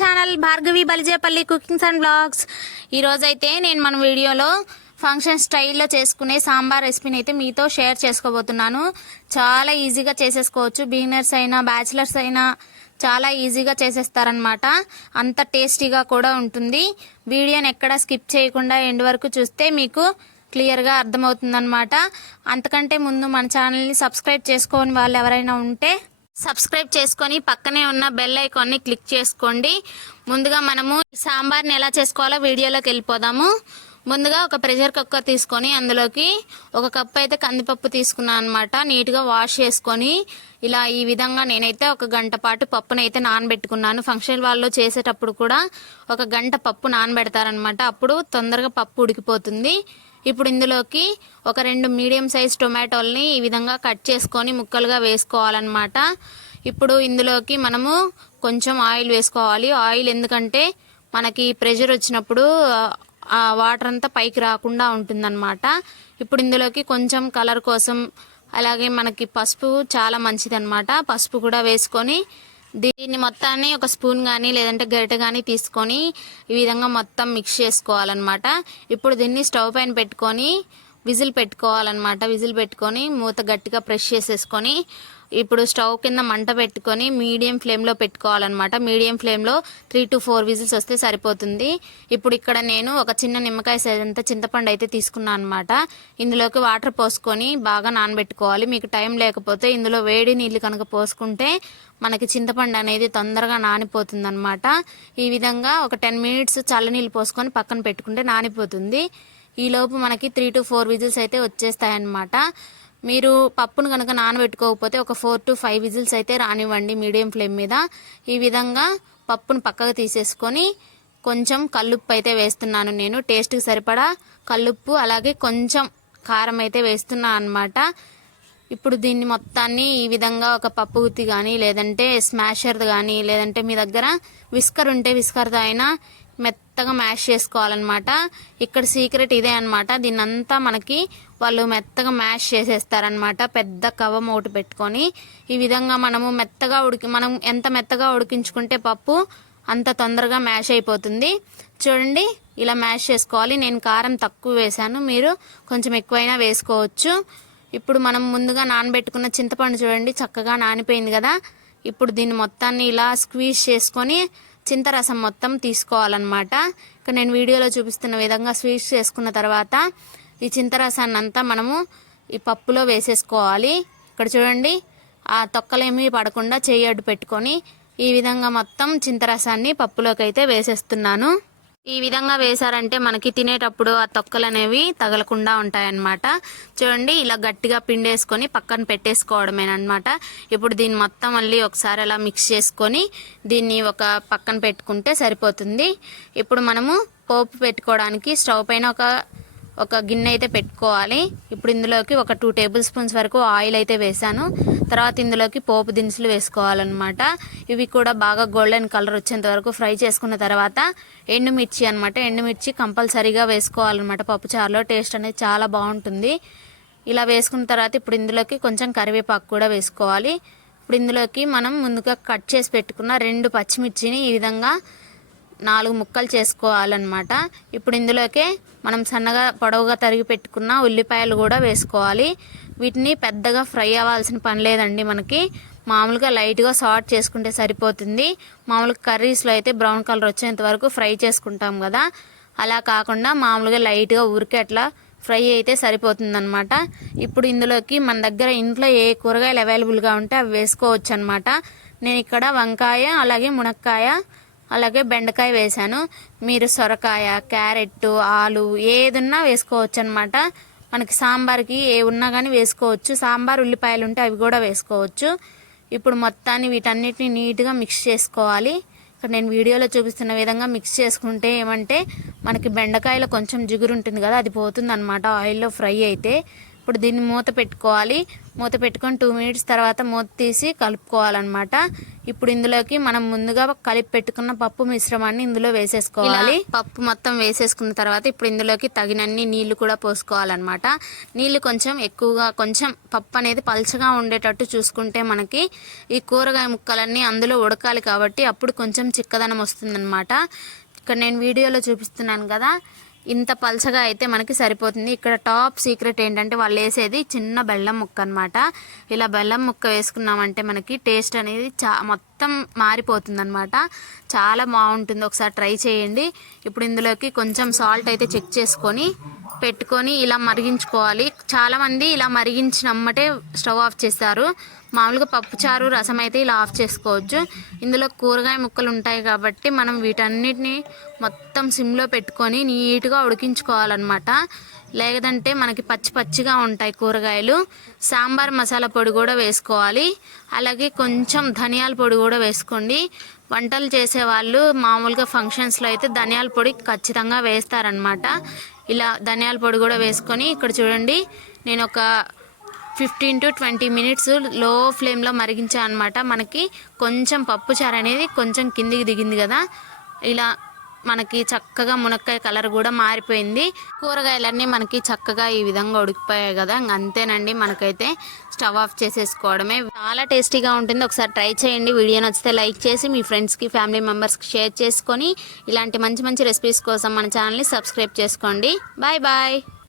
Channel Bhargavi Balijepalli cookings and blogs. ఈరోజైతే నేను మన వీడియోలో ఫంక్షన్ స్టైల్లో చేసుకునే సాంబార్ రెసిపీని అయితే మీతో షేర్ చేసుకోబోతున్నాను. చాలా ఈజీగా చేసేసుకోవచ్చు. బిగినర్స్ అయినా బ్యాచిలర్స్ అయినా చాలా ఈజీగా చేసేస్తారనమాట అంత టేస్టీగా కూడా ఉంటుంది. వీడియోని ఎక్కడ స్కిప్ చేయకుండా ఎండ్ వరకు చూస్తే మీకు క్లియర్గా అర్థమవుతుందనమాట అంతకంటే ముందు మన ఛానల్ని సబ్స్క్రైబ్ చేసుకోని వాళ్ళు ఎవరైనా ఉంటే సబ్స్క్రైబ్ చేసుకొని పక్కనే ఉన్న బెల్ ఐకాన్ని క్లిక్ చేసుకోండి. ముందుగా మనము సాంబార్ని ఎలా చేసుకోవాలో వీడియోలోకి వెళ్ళిపోదాము. ముందుగా ఒక ప్రెషర్ కుక్కర్ తీసుకొని అందులోకి ఒక కప్పు అయితే కందిపప్పు తీసుకున్నాను అనమాట నీట్గా వాష్ చేసుకొని ఇలా ఈ విధంగా నేనైతే ఒక గంట పాటు పప్పునైతే అయితే నానబెట్టుకున్నాను. ఫంక్షన్ వాళ్ళు చేసేటప్పుడు కూడా ఒక గంట పప్పు నానబెడతారనమాట అప్పుడు తొందరగా పప్పు ఉడికిపోతుంది. ఇప్పుడు ఇందులోకి ఒక రెండు మీడియం సైజ్ టొమాటోల్ని ఈ విధంగా కట్ చేసుకొని ముక్కలుగా వేసుకోవాలన్నమాట. ఇప్పుడు ఇందులోకి మనము కొంచెం ఆయిల్ వేసుకోవాలి. ఆయిల్ ఎందుకంటే మనకి ప్రెషర్ వచ్చినప్పుడు ఆ వాటర్ అంతా పైకి రాకుండా ఉంటుందన్నమాట. ఇప్పుడు ఇందులోకి కొంచెం కలర్ కోసం అలాగే మనకి పసుపు చాలా మంచిదన్నమాట. పసుపు కూడా వేసుకొని దీన్ని మొత్తాన్ని ఒక స్పూన్ కానీ లేదంటే గరిటె కానీ తీసుకొని ఈ విధంగా మొత్తం మిక్స్ చేసుకోవాలన్నమాట. ఇప్పుడు దీన్ని స్టవ్ పైన పెట్టుకొని విజిల్ పెట్టుకోవాలన్నమాట. విజిల్ పెట్టుకొని మూత గట్టిగా ప్రెస్ చేసేసుకొని ఇప్పుడు స్టవ్ కింద మంట పెట్టుకొని మీడియం ఫ్లేమ్లో పెట్టుకోవాలన్నమాట. మీడియం ఫ్లేమ్లో త్రీ టు ఫోర్ విజిల్స్ వస్తే సరిపోతుంది. ఇప్పుడు ఇక్కడ నేను ఒక చిన్న నిమ్మకాయ సైజ్ చింతపండు అయితే తీసుకున్నాను అనమాట ఇందులోకి వాటర్ పోసుకొని బాగా నానబెట్టుకోవాలి. మీకు టైం లేకపోతే ఇందులో వేడి నీళ్ళు కనుక పోసుకుంటే మనకి చింతపండు అనేది తొందరగా నానిపోతుంది అనమాట ఈ విధంగా ఒక టెన్ మినిట్స్ చల్లనీళ్ళు పోసుకొని పక్కన పెట్టుకుంటే నానిపోతుంది. ఈలోపు మనకి త్రీ టు ఫోర్ విజిల్స్ అయితే వచ్చేస్తాయన్నమాట. మీరు పప్పును కనుక నానబెట్టుకోకపోతే ఒక ఫోర్ టు ఫైవ్ విజిల్స్ అయితే రానివ్వండి మీడియం ఫ్లేమ్ మీద. ఈ విధంగా పప్పును పక్కకు తీసేసుకొని కొంచెం కల్లుప్పు అయితే వేస్తున్నాను నేను. టేస్ట్కి సరిపడా కల్లుప్పు అలాగే కొంచెం కారం అయితే వేస్తున్నాను అనమాట ఇప్పుడు దీన్ని మొత్తాన్ని ఈ విధంగా ఒక పప్పు గుత్తి కానీ లేదంటే స్మాషర్ కానీ లేదంటే మీ దగ్గర విస్కర్ ఉంటే విస్కర్తో అయినా మెత్తగా మ్యాష్ చేసుకోవాలన్నమాట. ఇక్కడ సీక్రెట్ ఇదే అనమాట దీన్నంతా మనకి వాళ్ళు మెత్తగా మ్యాష్ చేసేస్తారనమాట పెద్ద కవం ఒకటి పెట్టుకొని. ఈ విధంగా మనము మెత్తగా ఉడికి మనం ఎంత మెత్తగా ఉడికించుకుంటే పప్పు అంత తొందరగా మ్యాష్ అయిపోతుంది. చూడండి ఇలా మ్యాష్ చేసుకోవాలి. నేను కారం తక్కువ వేశాను. మీరు కొంచెం ఎక్కువైనా వేసుకోవచ్చు. ఇప్పుడు మనం ముందుగా నానబెట్టుకున్న చింతపండు చూడండి చక్కగా నానిపోయింది కదా. ఇప్పుడు దీన్ని మొత్తాన్ని ఇలా స్క్వీజ్ చేసుకొని చింతరసం మొత్తం తీసుకోవాలన్నమాట. ఇక్కడ నేను వీడియోలో చూపిస్తున్న విధంగా స్వీట్స్ చేసుకున్న తర్వాత ఈ చింతరసాన్ని అంతా మనము ఈ పప్పులో వేసేసుకోవాలి. ఇక్కడ చూడండి ఆ తొక్కలేమీ పడకుండా చేయి అడ్డు పెట్టుకొని ఈ విధంగా మొత్తం చింతరసాన్ని పప్పులోకి అయితే వేసేస్తున్నాను. ఈ విధంగా వేశారంటే మనకి తినేటప్పుడు ఆ తొక్కలు అనేవి తగలకుండా ఉంటాయన్నమాట. చూడండి ఇలా గట్టిగా పిండేసుకొని పక్కన పెట్టేసుకోవడమేనమాట ఇప్పుడు దీన్ని మొత్తం మళ్ళీ ఒకసారి అలా మిక్స్ చేసుకొని దీన్ని ఒక పక్కన పెట్టుకుంటే సరిపోతుంది. ఇప్పుడు మనము పోపు పెట్టుకోవడానికి స్టవ్ పైన ఒక ఒక గిన్నె అయితే పెట్టుకోవాలి. ఇప్పుడు ఇందులోకి ఒక టూ టేబుల్ స్పూన్స్ వరకు ఆయిల్ అయితే వేసాను తర్వాత ఇందులోకి పోపు దినుసులు వేసుకోవాలన్నమాట. ఇవి కూడా బాగా గోల్డెన్ కలర్ వచ్చేంత వరకు ఫ్రై చేసుకున్న తర్వాత ఎండుమిర్చి అనమాట ఎండుమిర్చి కంపల్సరీగా వేసుకోవాలన్నమాట. పప్పుచారులో టేస్ట్ అనేది చాలా బాగుంటుంది. ఇలా వేసుకున్న తర్వాత ఇప్పుడు ఇందులోకి కొంచెం కరివేపాకు కూడా వేసుకోవాలి. ఇప్పుడు ఇందులోకి మనం ముందుగా కట్ చేసి పెట్టుకున్న రెండు పచ్చిమిర్చిని ఈ విధంగా నాలుగు ముక్కలు చేసుకోవాలన్నమాట. ఇప్పుడు ఇందులోకే మనం సన్నగా పొడవుగా తరిగి పెట్టుకున్న ఉల్లిపాయలు కూడా వేసుకోవాలి. వీటిని పెద్దగా ఫ్రై అవ్వాల్సిన పని లేదండి మనకి. మామూలుగా లైట్గా సాట్ చేసుకుంటే సరిపోతుంది. మామూలుగా కర్రీస్లో అయితే బ్రౌన్ కలర్ వచ్చేంత వరకు ఫ్రై చేసుకుంటాం కదా. అలా కాకుండా మామూలుగా లైట్గా ఉరికే అట్లా ఫ్రై అయితే సరిపోతుందన్నమాట. ఇప్పుడు ఇందులోకి మన దగ్గర ఇంట్లో ఏ కూరగాయలు అవైలబుల్గా ఉంటే అవి వేసుకోవచ్చు అనమాట నేను ఇక్కడ వంకాయ అలాగే మునక్కాయ అలాగే బెండకాయ వేశాను. మీరు సొరకాయ క్యారెట్ ఆలు ఏదున్నా వేసుకోవచ్చు అనమాట మనకి సాంబార్కి ఏ ఉన్నా కానీ వేసుకోవచ్చు. సాంబార్ ఉల్లిపాయలు ఉంటే అవి కూడా వేసుకోవచ్చు. ఇప్పుడు మొత్తాన్ని వీటన్నిటిని నీట్గా మిక్స్ చేసుకోవాలి. ఇక్కడ నేను వీడియోలో చూపిస్తున్న విధంగా మిక్స్ చేసుకుంటే ఏమంటే మనకి బెండకాయలో కొంచెం జిగురు ఉంటుంది కదా అది పోతుంది అనమాట ఆయిల్లో ఫ్రై అయితే. ఇప్పుడు దీన్ని మూత పెట్టుకోవాలి. మూత పెట్టుకొని టూ మినిట్స్ తర్వాత మూత తీసి కలుపుకోవాలన్నమాట. ఇప్పుడు ఇందులోకి మనం ముందుగా కలిపి పెట్టుకున్న పప్పు మిశ్రమాన్ని ఇందులో వేసేసుకోవాలి. పప్పు మొత్తం వేసేసుకున్న తర్వాత ఇప్పుడు ఇందులోకి తగినన్ని నీళ్ళు కూడా పోసుకోవాలన్నమాట. నీళ్ళు కొంచెం ఎక్కువగా కొంచెం పప్పు అనేది పల్చగా ఉండేటట్టు చూసుకుంటే మనకి ఈ కూరగాయ ముక్కలన్నీ అందులో ఉడకాలి కాబట్టి అప్పుడు కొంచెం చిక్కదనం వస్తుందన్నమాట. ఇక్కడ నేను వీడియోలో చూపిస్తున్నాను కదా. ఇంత పల్చగా అయితే మనకి సరిపోతుంది. ఇక్కడ టాప్ సీక్రెట్ ఏంటంటే వాళ్ళు వేసేది చిన్న బెల్లం ముక్క అనమాట ఇలా బెల్లం ముక్క వేసుకున్నామంటే మనకి టేస్ట్ అనేది చా మొత్తం మారిపోతుంది అనమాట చాలా బాగుంటుంది. ఒకసారి ట్రై చేయండి. ఇప్పుడు ఇందులోకి కొంచెం సాల్ట్ అయితే చెక్ చేసుకొని పెట్టుకొని ఇలా మరిగించుకోవాలి. చాలామంది ఇలా మరిగించినమ్మటే స్టవ్ ఆఫ్ చేస్తారు మామూలుగా పప్పుచారు రసం అయితే ఇలా ఆఫ్ చేసుకోవచ్చు. ఇందులో కూరగాయ ముక్కలు ఉంటాయి కాబట్టి మనం వీటన్నిటిని మొత్తం సిమ్లో పెట్టుకొని నీట్గా ఉడికించుకోవాలన్నమాట. లేదంటే మనకి పచ్చి పచ్చిగా ఉంటాయి కూరగాయలు. సాంబార్ మసాలా పొడి కూడా వేసుకోవాలి. అలాగే కొంచెం ధనియాల పొడి కూడా వేసుకోండి. వంటలు చేసే వాళ్ళు మామూలుగా ఫంక్షన్స్లో అయితే ధనియాల పొడి ఖచ్చితంగా వేస్తారనమాట ఇలా ధనియాల పొడి కూడా వేసుకొని ఇక్కడ చూడండి నేను ఒక ఫిఫ్టీన్ టు ట్వంటీ మినిట్స్లో ఫ్లేమ్లో మరిగించా అనమాట మనకి కొంచెం పప్పు చారు అనేది కొంచెం కిందికి దిగింది కదా. ఇలా మనకి చక్కగా మునక్కాయ కలర్ కూడా మారిపోయింది. కూరగాయలన్నీ మనకి చక్కగా ఈ విధంగా ఉడికిపోయాయి కదా. అంతేనండి మనకైతే స్టవ్ ఆఫ్ చేసేసుకోవడమే. చాలా టేస్టీగా ఉంటుంది. ఒకసారి ట్రై చేయండి. వీడియో నచ్చితే లైక్ చేసి మీ ఫ్రెండ్స్కి ఫ్యామిలీ మెంబర్స్కి షేర్ చేసుకొని ఇలాంటి మంచి మంచి రెసిపీస్ కోసం మన ఛానల్ని సబ్స్క్రైబ్ చేసుకోండి. Bye bye.